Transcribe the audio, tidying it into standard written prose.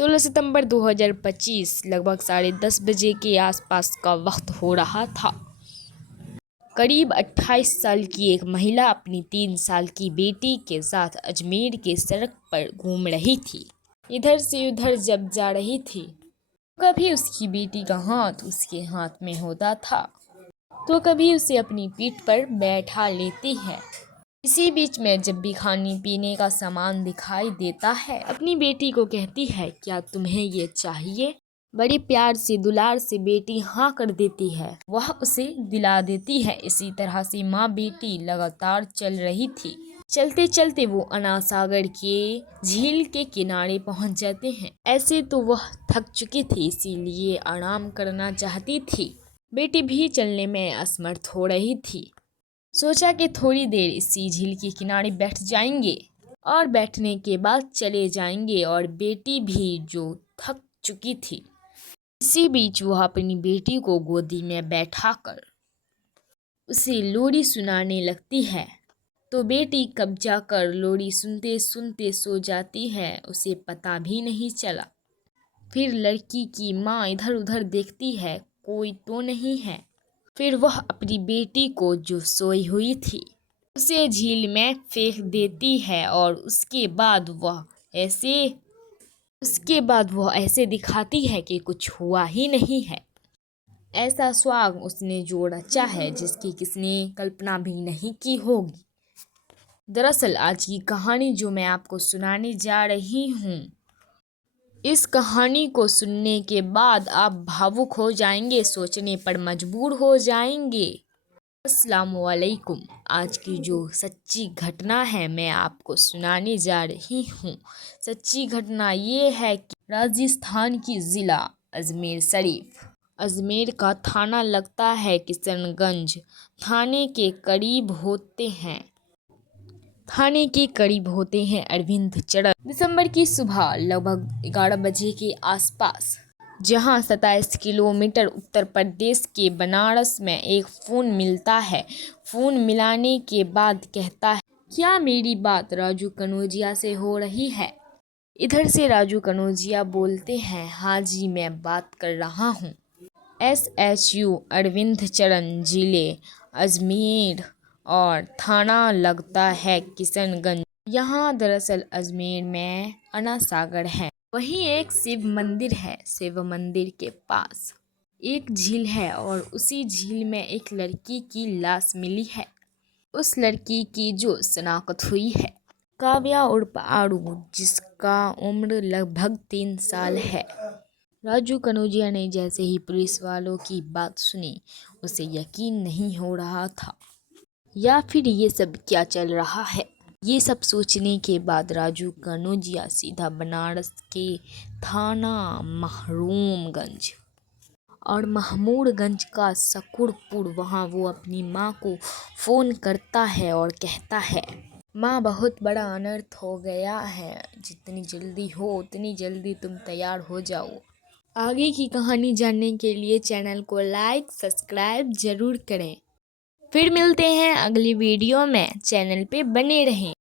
16 सितंबर 2025 लगभग 10:30 बजे के आसपास का वक्त हो रहा था। करीब 28 साल की एक महिला अपनी 3 साल की बेटी के साथ अजमेर के सड़क पर घूम रही थी। इधर से उधर जब जा रही थी, कभी उसकी बेटी का हाथ उसके हाथ में होता था, तो कभी उसे अपनी पीठ पर बैठा लेती है। इसी बीच में जब भी खाने पीने का सामान दिखाई देता है, अपनी बेटी को कहती है, क्या तुम्हें ये चाहिए? बड़े प्यार से दुलार से बेटी हाँ कर देती है, वह उसे दिला देती है। इसी तरह से माँ बेटी लगातार चल रही थी। चलते चलते वो अन्ना सागर के झील के किनारे पहुंच जाते हैं। ऐसे तो वह थक चुकी थी, इसीलिए आराम करना चाहती थी। बेटी भी चलने में असमर्थ हो रही थी। सोचा कि थोड़ी देर इसी झील के किनारे बैठ जाएंगे और बैठने के बाद चले जाएंगे, और बेटी भी जो थक चुकी थी। इसी बीच वह अपनी बेटी को गोदी में बैठाकर उसे लोरी सुनाने लगती है, तो बेटी कब जाकर लोरी सुनते सुनते सो जाती है, उसे पता भी नहीं चला। फिर लड़की की माँ इधर उधर देखती है, कोई तो नहीं है। फिर वह अपनी बेटी को जो सोई हुई थी उसे झील में फेंक देती है, और उसके बाद वह ऐसे दिखाती है कि कुछ हुआ ही नहीं है। ऐसा स्वाग उसने जो रचा है, जिसकी किसने कल्पना भी नहीं की होगी। दरअसल आज की कहानी जो मैं आपको सुनाने जा रही हूँ, इस कहानी को सुनने के बाद आप भावुक हो जाएंगे, सोचने पर मजबूर हो जाएंगे। अस्सलामुअलैकुम। आज की जो सच्ची घटना है मैं आपको सुनाने जा रही हूँ। सच्ची घटना ये है कि राजस्थान की ज़िला अजमेर शरीफ, अजमेर का थाना लगता है किशनगंज, थाने के करीब होते हैं अरविंद चरण। दिसंबर की सुबह लगभग 11 बजे के आसपास, जहां 27 किलोमीटर उत्तर प्रदेश के बनारस में एक फ़ोन मिलता है। फ़ोन मिलाने के बाद कहता है, क्या मेरी बात राजू कनौजिया से हो रही है? इधर से राजू कनौजिया बोलते हैं, हाँ जी मैं बात कर रहा हूँ। SHU अरविंद चरण, जिले अजमेर और थाना लगता है किशनगंज। यहाँ दरअसल अजमेर में अन्ना सागर है। वहीं एक शिव मंदिर है। शिव मंदिर के पास एक झील है, और उसी झील में एक लड़की की लाश मिली है। उस लड़की की जो शनाख्त हुई है, काव्या उर्फ आरू, जिसका उम्र लगभग 3 साल है। राजू कनौजिया ने जैसे ही पुलिस वालों की बात सुनी, उसे यकीन नहीं हो रहा था, या फिर ये सब क्या चल रहा है। ये सब सोचने के बाद राजू कनौजिया सीधा बनारस के थाना महरूमगंज और महमूदगंज का शकरपुर, वहाँ वो अपनी माँ को फ़ोन करता है और कहता है, माँ बहुत बड़ा अनर्थ हो गया है, जितनी जल्दी हो उतनी जल्दी तुम तैयार हो जाओ। आगे की कहानी जानने के लिए चैनल को लाइक सब्सक्राइब ज़रूर करें। फिर मिलते हैं अगली वीडियो में, चैनल पे बने रहें।